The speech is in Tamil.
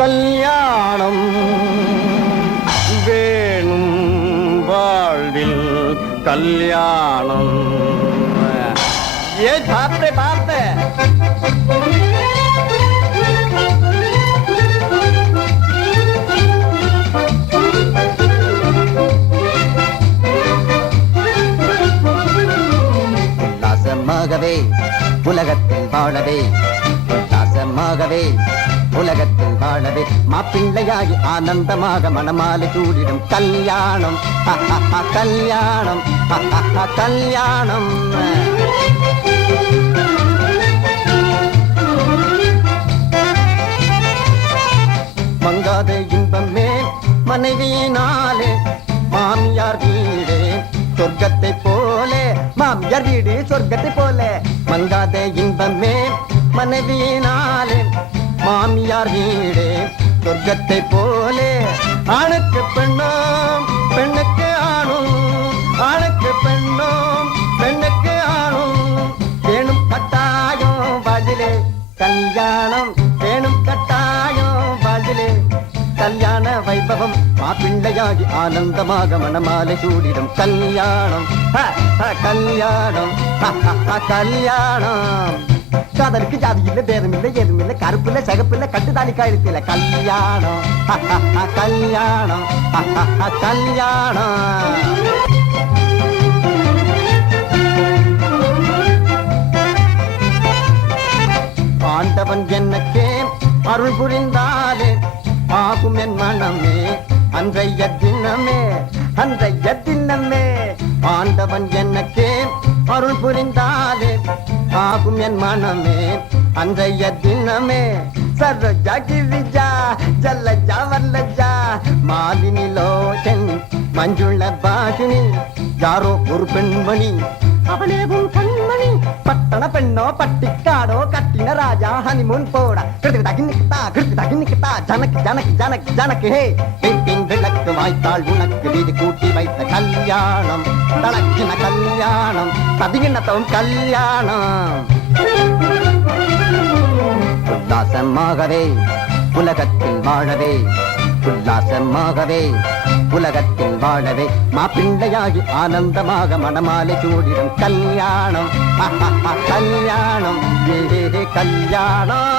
கல்யாணம் வேணும் வாழ்வில் கல்யாணம். ஏ பார்த்து பார்த்து உல்லாசமாகவே உலகத்தில் வாழவே, உல்லாசமாகவே உலகத்தில் வாழவே, மாப்பிள்ளையாகி ஆனந்தமாக மணமாலை சூடிடும் கல்யாணம். கல்யாணம் கல்யாணம். மங்காத இன்பமே மனைவியினாலே, மாமியார் வீடே சொர்க்கத்தை போலே, மாமியார் வீடு சொர்க்கத்தை போலே. மங்காத இன்பமே மனைவியினாலே, மாமியார் வீடே சொர்க்கத்தை போலே. ஆணுக்கு பெண்ணோம் பெண்ணுக்கு ஆணும், ஆணுக்கு பெண்ணோம் பெண்ணுக்கு ஆணும். வேணும் கட்டாயம் பதிலே கல்யாணம், வேணும் கட்டாயம் பதிலே கல்யாண வைபவம். மாப்பிள்ளையாகி ஆனந்தமாக மணமாலை சூடிடும் கல்யாணம். கல்யாணம் கல்யாணம். காதலுக்கு ஜாதி இல்லை, பேதம் இல்லை, ஏதும் இல்லை, கருப்பு இல்லை, சிகப்பு இல்லை, கட்டுதாலி கழுத்து இல்லை. கல்யாணம் கல்யாணம் கல்யாணம். ஆண்டவன் என்னக்கே அருள் புரிந்தாலே ஆகும் என் மனமே அன்றைய தினமே, அன்றைய தினமே. ஆண்டவன் என்னக்கே அருள் புரிந்தாலே ஆகும் என் மனமே அன்றைய தினமே. சரோஜா கிரிஜா ஜல்லஜா வல்லஜா மாலினி லோச்சன் மஞ்சுள பாஷினி, யாரோ ஒரு பெண்மணி அவளேவும் கண்மணி. பட்டண பெண்ணோ பட்டிக்காடோ கட்டின ராஜா ஹனிமூன் போட. கிருத்திகிட்டா கிருத்திகிட்டா ஜனக்கு ஜனக்கு ஜனக்கு ஜனக்கு. ஹே வீட்டின் விளக்கு வாய்த்தாள் உனக்கு வீடு கூட்டி வைத்த கல்யாணம். தனக்கின கல்யாணம் ததிகினத்தவும் கல்யாணம். உல்லாசமாகவே உலகத்தில் வாழவே, உல்லாசமாகவே உலகத்தில் வாழவே, மாப்பிள்ளையாகி ஆனந்தமாக மணமாலை சூடிடும் கல்யாணம். கல்யாணம் கல்யாணம்.